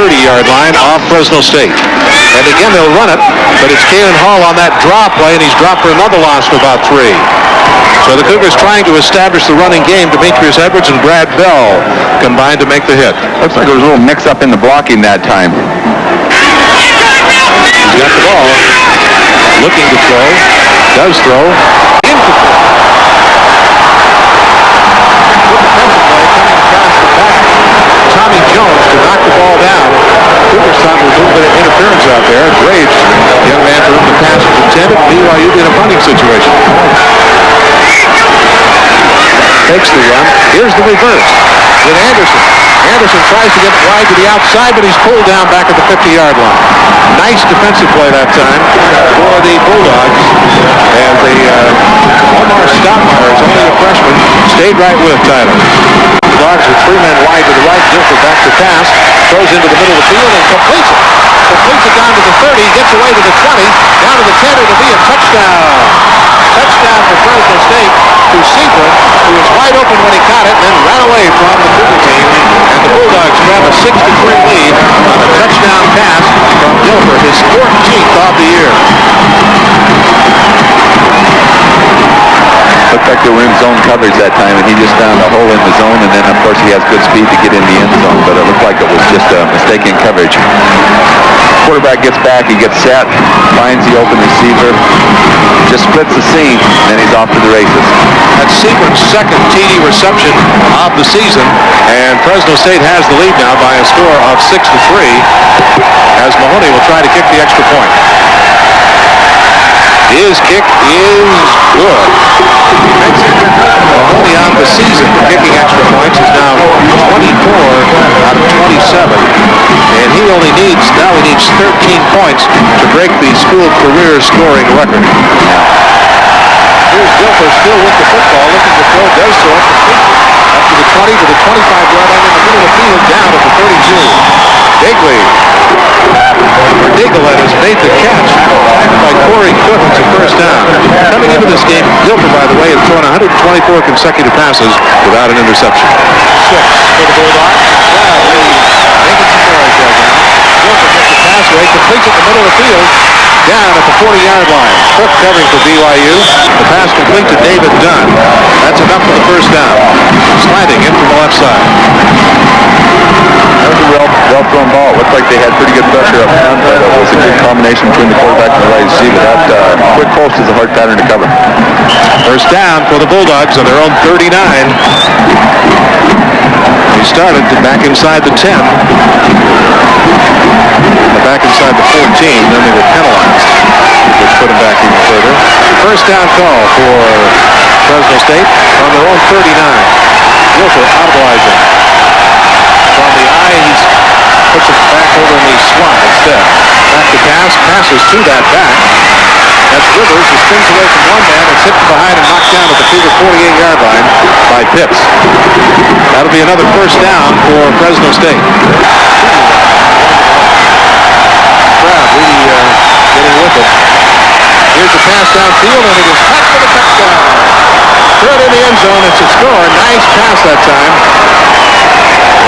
30-yard line off Fresno State. And again, they'll run it, but it's Kalen Hall on that draw play, and he's dropped for another loss of about 3. So the Cougars trying to establish the running game. Demetrius Edwards and Brad Bell combined to make the hit. Looks like there was a little mix-up in the blocking that time. He's got the ball. Looking to throw. Does throw. Incomplete. Tommy Jones to knock the ball down. Cougars thought there was a little bit of interference out there. Drage, young man for whom the pass was intended. BYU in a punting situation. Takes the run. Here's the reverse with Anderson. Anderson tries to get wide to the outside, but he's pulled down back at the 50-yard line. Nice defensive play that time for the Bulldogs. And the Omar Stottmeyer, is only a freshman, stayed right with Tyler. Bulldogs with 3 men wide to the right. Gilford back to pass. Throws into the middle of the field and completes it. Completes it down to the 30. Gets away to the 20. Down to the 10. It'll be a touchdown. Touchdown for Fresno State to Seifert, who was wide open when he caught it and then ran away from the Cougar team. And the Bulldogs grab a 6-3 lead on a touchdown pass from Gilford, his 14th of the year. Looked like they were in zone coverage that time, and he just found a hole in the zone, and then, of course, he has good speed to get in the end zone, but it looked like it was just a mistake in coverage. Quarterback gets back, he gets set, finds the open receiver, just splits the seam, and then he's off to the races. That's Seifert's second TD reception of the season, and Fresno State has the lead now by a score of 6-3, as Mahoney will try to kick the extra point. His kick is good. Mahoney on the season for kicking extra points is now 24 out of 27. And he needs 13 points to break the school career scoring record. Here's Gilford still with the football, looking to throw, does throw, up to the 20 to the 25-yard line in the middle of the field, down at the 32. Diglett has made the catch by Corey Cook. It's a first down. Coming into this game, Gilford, by the way, has thrown 124 consecutive passes without an interception. 6 for the Bulldogs. Making some noise right now. Gilford gets the pass away, completes it in the middle of the field, down at the 40-yard line. Cook covering for BYU. The pass complete to David Dunn. That's enough for the first down. Sliding in from the left side. That was a well-thrown ball. It looked like they had pretty good pressure up front, but it was a good combination between the quarterback and the wide receiver. That quick post is a hard pattern to cover. First down for the Bulldogs on their own 39. They started back inside the 10. Back inside the 14, then they were penalized, which put them back even further. First down call for Fresno State on their own 39. Gilford audibilizing. From the eye, he puts it back over in the slot instead. Back to pass, passes to that back. That's Rivers, who spins away from one man and hit from behind and knocked down at the Cougar 48-yard line by Pitts. That'll be another first down for Fresno State. Getting with it. Here's the pass downfield, and it is caught for the touchdown. Throw it in the end zone. It's a score. Nice pass that time.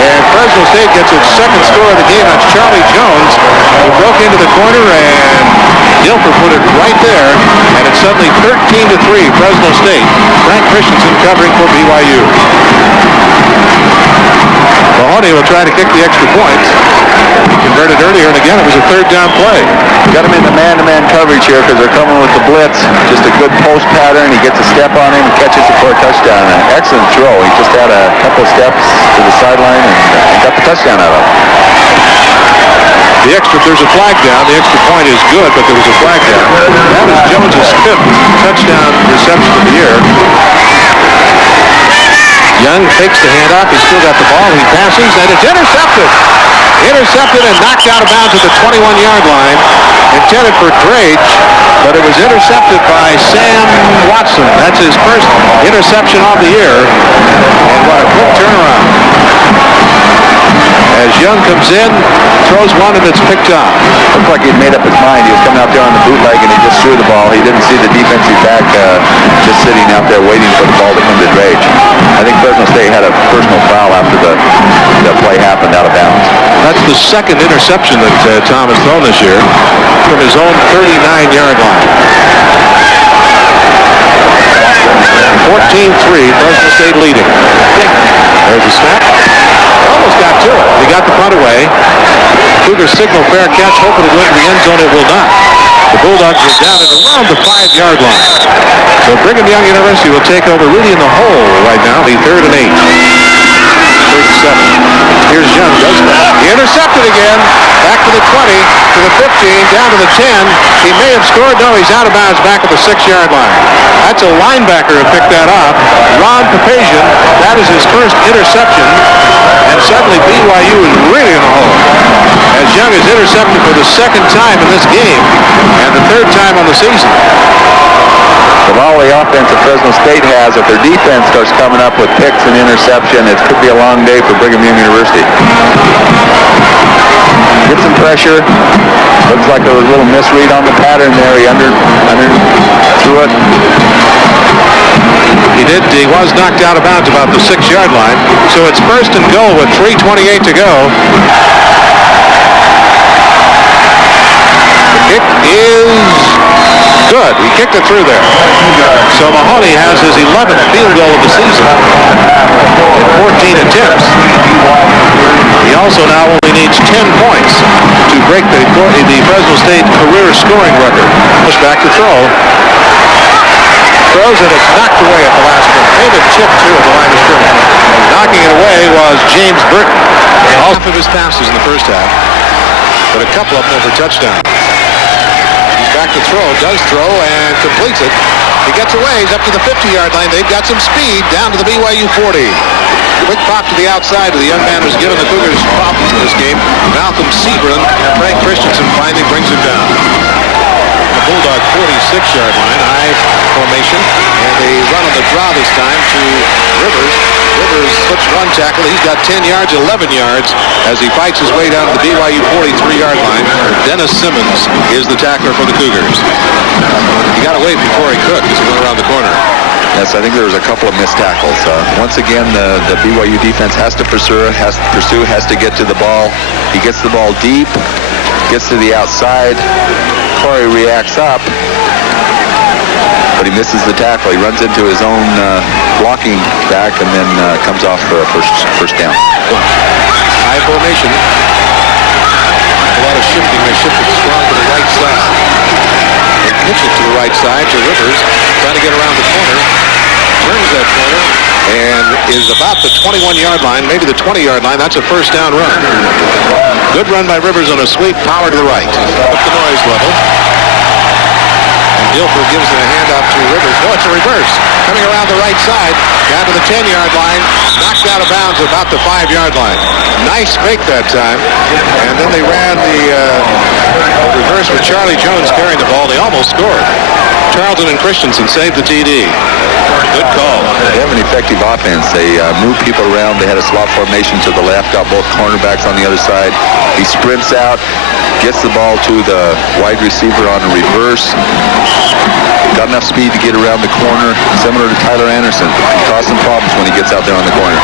And Fresno State gets its second score of the game. That's Charlie Jones, who broke into the corner, and Gilford put it right there. And it's suddenly 13-3, Fresno State. Frank Christensen covering for BYU. Mahoney will try to kick the extra point. He converted earlier, and again, it was a third down play. Got him in the man-to-man coverage here because they're coming with the blitz. Just a good post pattern. He gets a step on him and catches it for a touchdown. An excellent throw. He just had a couple of steps to the sideline and got the touchdown out of it. There's a flag down. The extra point is good, but there was a flag down. That is Jones' 5th touchdown reception of the year. Young fakes the handoff. He's still got the ball. He passes, and it's intercepted. Intercepted and knocked out of bounds at the 21-yard line. Intended for Drage, but it was intercepted by Sam Watson. That's his first interception of the year. And what a quick turnaround. As Young comes in, throws one, and it's picked off. Looked like he'd made up his mind. He was coming out there on the bootleg and he just threw the ball. He didn't see the defensive back just sitting out there waiting for the ball to come to Drage. I think Fresno State had a personal foul after the play happened out of bounds. That's the second interception that Tom has thrown this year from his own 39-yard line. 14-3, Fresno State leading. There's a snap. Almost got to it. He got the punt away. Cougars signal fair catch, hoping to go into the end zone. It will not. The Bulldogs are down at around the 5-yard line. So Brigham Young University will take over really in the hole right now. The 3rd and 8. 3rd and 7. Here's Young, does that. He intercepted again. Back to the 20, to the 15, down to the 10. He may have scored. No, he's out of bounds back at the 6-yard line. That's a linebacker who picked that up. Ron Papazian, that is his first interception. And suddenly BYU is really in the hole. As Young is intercepted for the 2nd time in this game and the 3rd time on the season. With all the offense that Fresno State has, if their defense starts coming up with picks and interception, it could be a long day for Brigham Young University. Get some pressure. Looks like there was a little misread on the pattern there. He threw it. He was knocked out of bounds about the 6-yard line. So it's 1st and goal with 3:28 to go. The kick is good. He kicked it through there. So Mahoney has his 11th field goal of the season in 14 attempts. He also now only needs 10 points to break the Fresno State career scoring record. Push back to throw. Throws it. It's knocked away at the last minute. Made a chip too at the line of scrimmage. Knocking it away was James Burton. Half of his passes in the first half, but a couple of them over touchdown. Back to throw, does throw, and completes it. He gets away, he's up to the 50-yard line. They've got some speed down to the BYU 40. Quick pop to the outside to the young man who's given the Cougars problems in this game, Malcolm Sebron. Frank Christensen finally brings him down. The Bulldog 46-yard line, high formation, and they run on the draw this time to Rivers. Rivers slips one tackle. He's got 10 yards, 11 yards as he fights his way down to the BYU 43-yard line. Dennis Simmons is the tackler for the Cougars. He got away before he could because he went around the corner. Yes, I think there was a couple of missed tackles. Once again, the BYU defense has to pursue, has to get to the ball. He gets the ball deep, gets to the outside. Corey reacts up, but he misses the tackle. He runs into his own blocking back and then comes off for a first down. High formation. A lot of shifting. They shift it strong to the right side. They pitch it to the right side to Rivers, trying to get around the corner. Turns that corner and is about the 21-yard line, maybe the 20-yard line. That's a first down run. Good run by Rivers on a sweep, power to the right. Up the noise level. And Dilfer gives it a handoff to Rivers. No, it's a reverse. Coming around the right side, down to the 10-yard line, knocked out of bounds about the 5-yard line. Nice fake that time. And then they ran the reverse with Charlie Jones carrying the ball. They almost scored. Charlton and Christensen saved the TD. Good call. They have an effective offense. They move people around. They had a slot formation to the left, got both cornerbacks on the other side. He sprints out, gets the ball to the wide receiver on a reverse. Got enough speed to get around the corner, similar to Tyler Anderson. He caused some problems when he gets out there on the corner.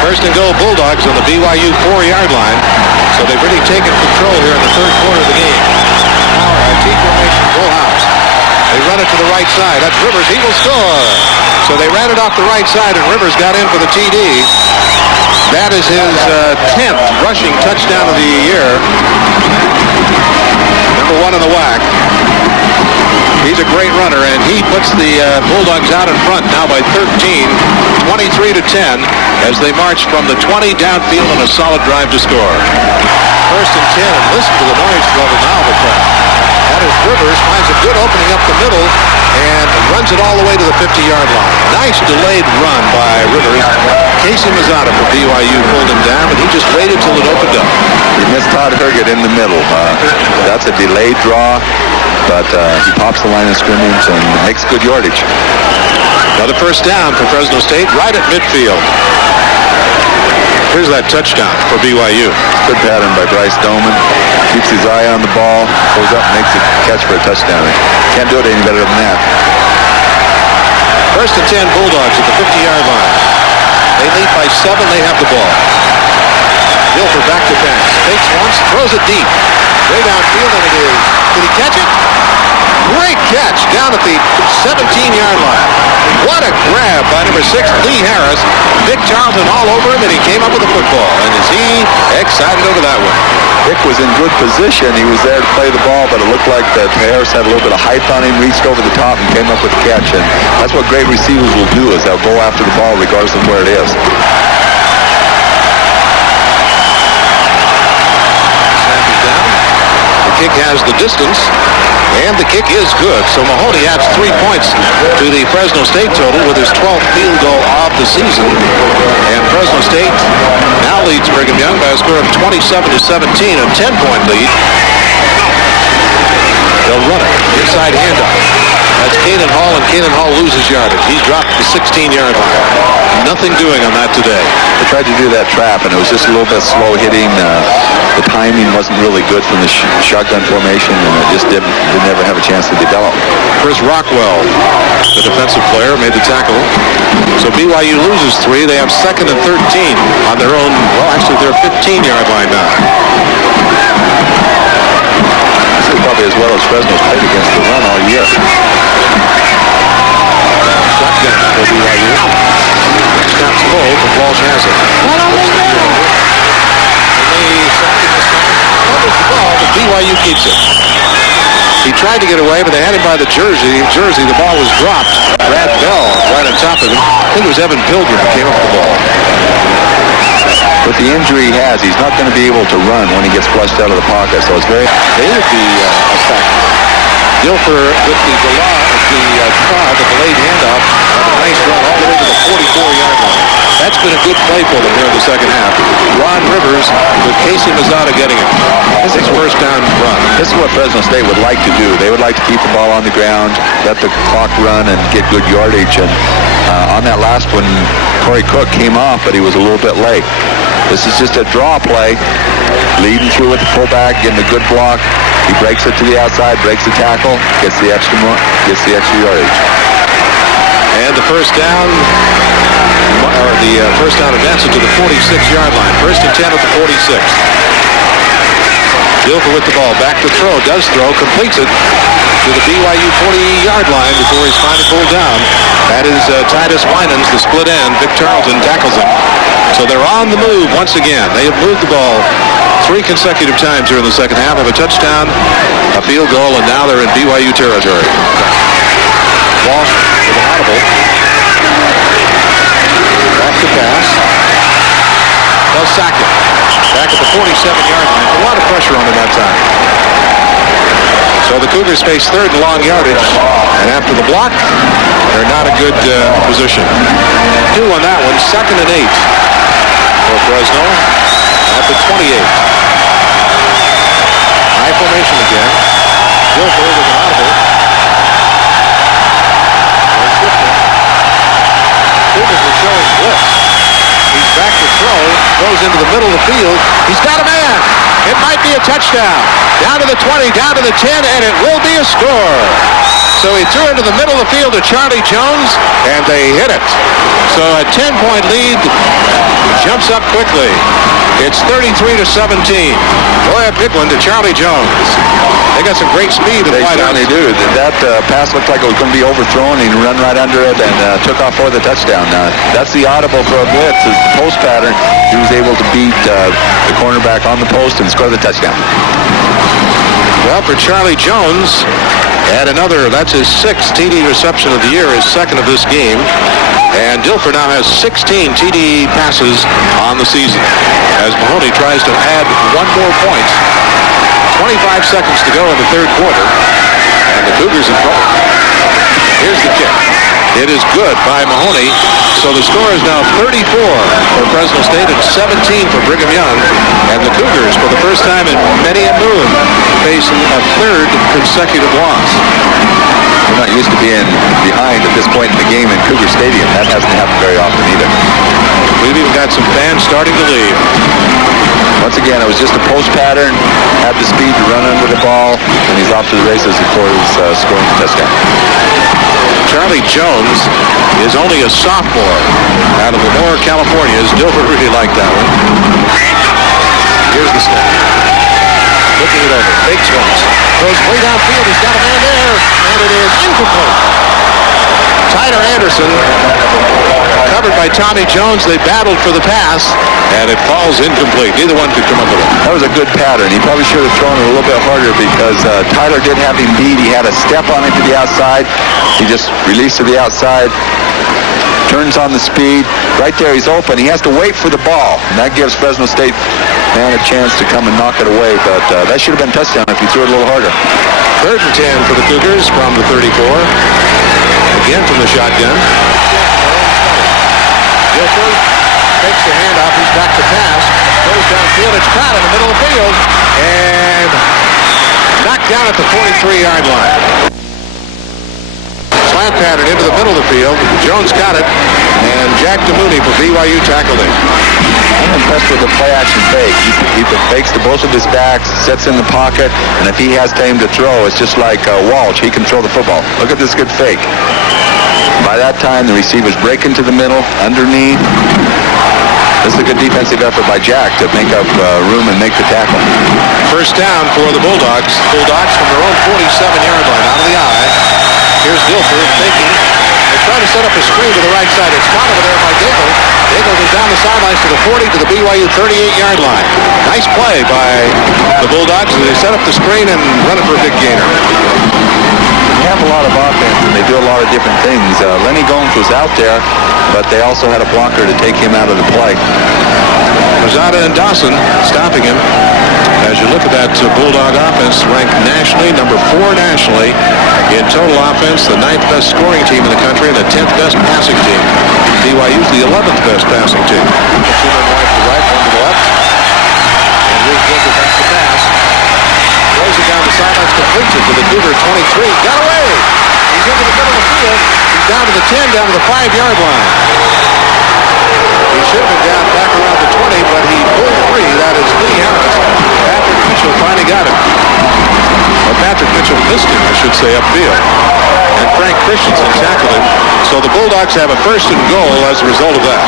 First and goal Bulldogs on the BYU 4-yard line. So they've really taken control here in the third quarter of the game. T formation, full house. They run it to the right side. That's Rivers. He will score. So they ran it off the right side, and Rivers got in for the TD. That is his 10th rushing touchdown of the year. Number 1 in the WAC. He's a great runner, and he puts the Bulldogs out in front now by 13, 23-10, as they march from the 20 downfield on a solid drive to score. First and 10, and listen to the noise level now of the crowd. That is Rivers, finds a good opening up the middle and runs it all the way to the 50-yard line. Nice delayed run by Rivers. Casey Mazzata for BYU pulled him down, but he just waited till it opened up. He missed Todd Herget in the middle. That's a delayed draw, but he pops the line of scrimmage and makes good yardage. Another first down for Fresno State right at midfield. Here's that touchdown for BYU. Good pattern by Bryce Doman. Keeps his eye on the ball, goes up and makes a catch for a touchdown. Can't do it any better than that. First and 10 Bulldogs at the 50-yard line. They lead by 7. They have the ball. Gilford back to pass. Takes once, throws it deep. Way downfield, and it is. Did he catch it? Great catch down at the 17-yard line. What a grab by number 6, Lee Harris. Vic Charlton all over him, and he came up with the football. And is he excited over that one? Vic was in good position. He was there to play the ball, but it looked like that Harris had a little bit of height on him, reached over the top, and came up with the catch. And that's what great receivers will do, is they'll go after the ball regardless of where it is. Kick has the distance, and the kick is good. So Mahoney adds 3 points to the Fresno State total with his 12th field goal of the season. And Fresno State now leads Brigham Young by a score of 27-17, a 10-point lead. They'll run it. Inside handoff. That's Kanan Hall, and Kanan Hall loses yardage. He's dropped the 16-yard line. Nothing doing on that today. They tried to do that trap, and it was just a little bit slow hitting. The timing wasn't really good from the shotgun formation, and it just didn't ever have a chance to develop. Chris Rockwell, the defensive player, made the tackle. So BYU loses 3. They have 2nd and 13 on their own. Well, actually, they're 15-yard line now. This is probably as well as Fresno's played against the run all year. Shotgun for BYU. Snaps full, but Walsh has it. The ball, but BYU keeps it. He tried to get away, but they had him by the jersey. The ball was dropped. Brad Bell right on top of him. I think it was Evan Pilgrim who came up with the ball. With the injury he has, he's not going to be able to run when he gets flushed out of the pocket, so it's very... They would be effective. Gilford with the trod, the delayed handoff, and a nice run all the way to the 44-yard line. That's been a good play for them here in the second half. Ron Rivers with Casey Mazzata getting it. This is first down run. This is what Fresno State would like to do. They would like to keep the ball on the ground, let the clock run, and get good yardage. And on that last one, Corey Cook came off, but he was a little bit late. This is just a draw play, leading through with the fullback, getting a good block. He breaks it to the outside, breaks the tackle, gets the extra yardage. And the first down, or the first down advances to the 46-yard line. First and 10 at the 46. Gilford with the ball, back to throw, does throw, completes it to the BYU 40-yard line before he's finally pulled down. That is Titus Winans, the split end. Vic Charlton tackles him. So they're on the move once again. They have moved the ball 3 consecutive times here in the second half of a touchdown, a field goal, and now they're in BYU territory. Walsh with an audible. Back to pass. They'll sack it. Back at the 47-yard line. A lot of pressure on him that time. So the Cougars face 3rd and long yardage. And after the block, they're not a good position. 2 on that one. 2nd and 8 for Fresno at the 28. High formation again. Gilford with an audible. Cougars are showing blitz. He's back to throw, throws into the middle of the field. He's got a man. It might be a touchdown. Down to the 20, down to the 10, and it will be a score. So he threw into the middle of the field to Charlie Jones, and they hit it. So a 10-point lead jumps up quickly. It's 33-17. Boy, a big one to Charlie Jones. They got some great speed. They certainly do. That pass looked like it was going to be overthrown, and he ran right under it and took off for the touchdown. That's the audible for a blitz, is the post pattern. He was able to beat the cornerback on the post and score the touchdown. Well, for Charlie Jones, and another, that's his 6th TD reception of the year, his 2nd of this game. And Dilfer now has 16 TD passes on the season as Mahoney tries to add 1 more point. 25 seconds to go in the 3rd quarter, and the Cougars in trouble. Here's the kick. It is good by Mahoney. So the score is now 34 for Fresno State and 17 for Brigham Young. And the Cougars, for the first time in many a moon, face a 3rd consecutive loss. We're not used to being behind at this point in the game in Cougar Stadium. That hasn't happened very often either. We've even got some fans starting to leave. Once again, it was just a post pattern, had the speed to run under the ball, and he's off to the races before his scoring touchdown. Charlie Jones is only a sophomore out of Lenore, California. Dilfer really liked that one. Here's the snap. Looking it over. Fakes once. Throws way downfield. He's got a man there. And it is incomplete. Tyler Anderson, covered by Tommy Jones. They battled for the pass, and it falls incomplete. Neither one could come up with it. That was a good pattern. He probably should have thrown it a little bit harder because Tyler did have him beat. He had a step on it to the outside. He just released to the outside. Turns on the speed. Right there, he's open. He has to wait for the ball. And that gives Fresno State man a chance to come and knock it away. But that should have been a touchdown if he threw it a little harder. 3rd and 10 for the Cougars from the 34. Again from the shotgun. Dilfer takes the handoff. He's back to pass. Goes downfield. It's caught in the middle of the field. And knocked down at the 43-yard line. Slant pattern into the middle of the field. Jones got it, and Jack DeMooney for BYU tackled him. I'm impressed with the play-action fake. He fakes to both of his backs, sets in the pocket, and if he has time to throw, it's just like Walsh. He can throw the football. Look at this good fake. By that time, the receivers break into the middle, underneath. This is a good defensive effort by Jack to make up room and make the tackle. First down for the Bulldogs. Bulldogs from their own 47-yard line, out of the eye. Here's Dilfer faking. They're trying to set up a screen to the right side. It's caught over there by Daigle. Daigle goes down the sidelines to the 40 to the BYU 38-yard line. Nice play by the Bulldogs. They set up the screen and run it for a big gainer. They have a lot of offense, and they do a lot of different things. Lenny Gomes was out there, but they also had a blocker to take him out of the play. Rosada and Dawson stopping him. As you look at that Bulldog offense, ranked nationally, number 4 nationally in total offense, the 9th best scoring team in the country, and the 10th best passing team. BYU's the 11th best passing team. Two men wide to the right, one to the left. And here's Dilfer back to pass. Throws it down the sidelines, completes it to the Cougar 23. Got away! He's into the middle of the field. He's down to the 10, down to the 5-yard line. He should have been down back around the 20, but he pulled free. That is Lee Harris. Patrick Mitchell finally got him. Well, Patrick Mitchell missed him, I should say, upfield. And Frank Christensen tackled him. So the Bulldogs have a 1st and goal as a result of that.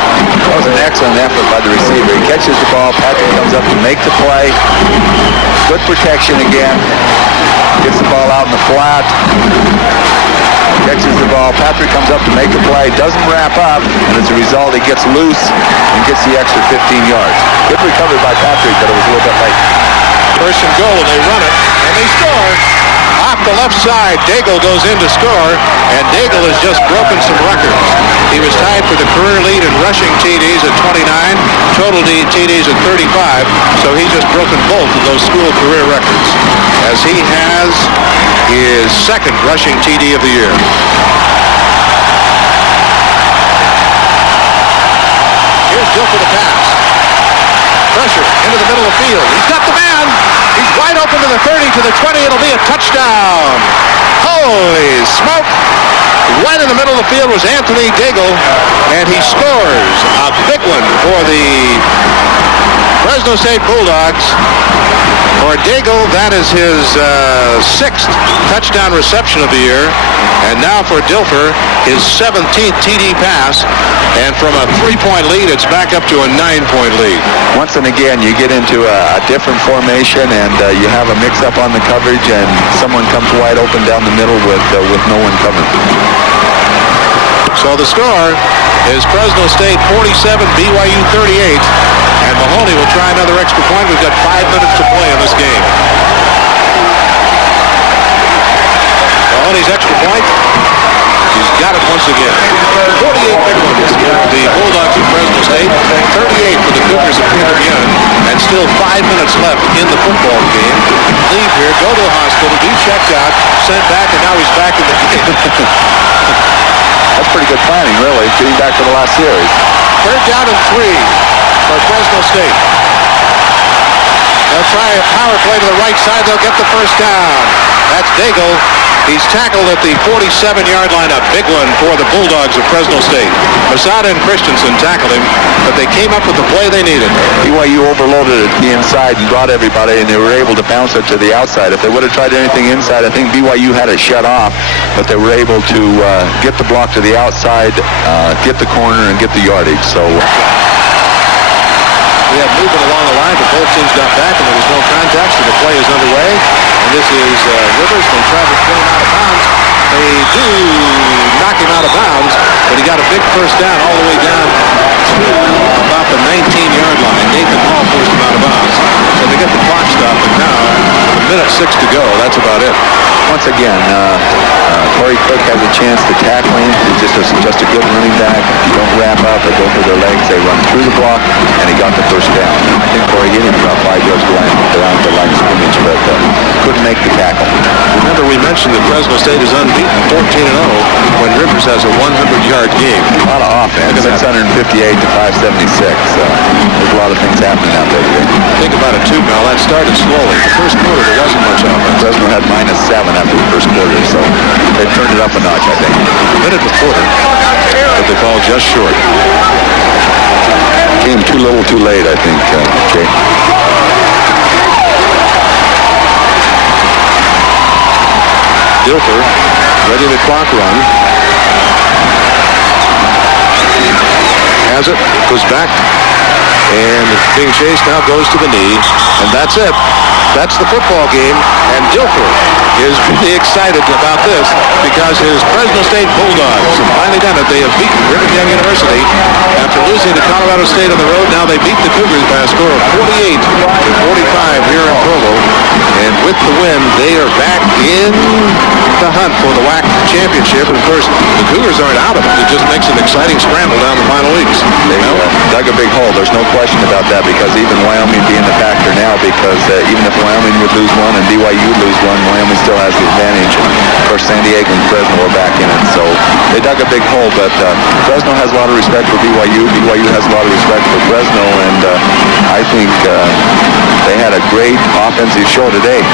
That was an excellent effort by the receiver. He catches the ball. Patrick comes up to make the play. Good protection again. Gets the ball out in the flat. Catches the ball. Patrick comes up to make the play. Doesn't wrap up. And as a result, he gets loose and gets the extra 15 yards. Good recovery by Patrick, but it was a little bit late. 1st and goal, and they run it. And they score. Off the left side, Daigle goes in to score, and Daigle has just broken some records. He was tied for the career lead in rushing TDs at 29, total TDs at 35, so he's just broken both of those school career records, as he has his 2nd rushing TD of the year. Here's Dilfer the pass. Pressure into the middle of the field. He's got the man. He's wide open to the 30, to the 20. It'll be a touchdown. Holy smoke. Right in the middle of the field was Anthony Daigle, and he scores a big one for the Fresno State Bulldogs. For Daigle, that is his 6th touchdown reception of the year. And now for Dilfer, his 17th TD pass. And from a 3-point lead, it's back up to a 9-point lead. Once and again, you get into a different formation, and you have a mix-up on the coverage, and someone comes wide open down the middle with no one covering. So the score is Fresno State 47, BYU 38. And Mahoney will try another extra point. We've got 5 minutes to play in this game. Mahoney's extra point. He's got it once again. 48 big ones for the Bulldogs of Fresno State. 38 for the Cougars of Peter Young. And still 5 minutes left in the football game. Leave here, go to the hospital, be checked out, sent back, and now he's back in the game. That's pretty good planning, really, getting back to the last series. 3rd down and 3 for Fresno State. They'll try a power play to the right side. They'll get the first down. That's Daigle. He's tackled at the 47-yard line, a big one for the Bulldogs of Fresno State. Masada and Christensen tackled him, but they came up with the play they needed. BYU overloaded it the inside and got everybody, and they were able to bounce it to the outside. If they would have tried anything inside, I think BYU had it shut off, but they were able to get the block to the outside, get the corner, and get the yardage. So we have movement along the line, but both teams got back, and there was no contact, so the play is underway. And this is Rivers. They try to throw him out of bounds. They do knock him out of bounds, but he got a big first down all the way down to about the 19-yard line. Nathan Hall forced him out of bounds. So they get the clock stopped, and now, a minute 6 to go. That's about it. Once again, Corey Cook has a chance to tackle him. He's just a good running back. You don't wrap up or go for their legs. They run through the block, and he got the first down. I think Corey hit him about 5 yards around the line of scrimmage, but couldn't make the tackle. Remember, we mentioned that Fresno State is unbeaten, 14-0, when Rivers has a 100-yard game. A lot of offense. 658 to 576. There's a lot of things happening out there today. Think about it, too, Mel. That started slowly. The first quarter, there wasn't much offense. Fresno had -7 after the first quarter, so they turned it up a notch, I think. A minute and a quarter, but they called just short. Came too little too late, I think, Jay. Dilfer, ready to clock run. Has it, goes back, and being chased now goes to the knee, and that's it. That's the football game, and Dilfer is really excited about this because his Fresno State Bulldogs have finally done it. They have beaten Brigham Young University after losing to Colorado State on the road. Now they beat the Cougars by a score of 48 to 45 here in Provo, and with the win, they are back in the hunt for the WAC championship. And of course, the Cougars aren't out of it. It just makes an exciting scramble down the final weeks. They dug a big hole. There's no question about that, because even Wyoming being the factor now, because even if Wyoming would lose one and BYU would lose one, Wyoming still has the advantage. And of course, San Diego and Fresno are back in it. So they dug a big hole, but Fresno has a lot of respect for BYU. BYU has a lot of respect for Fresno, and I think they had a great offensive show today.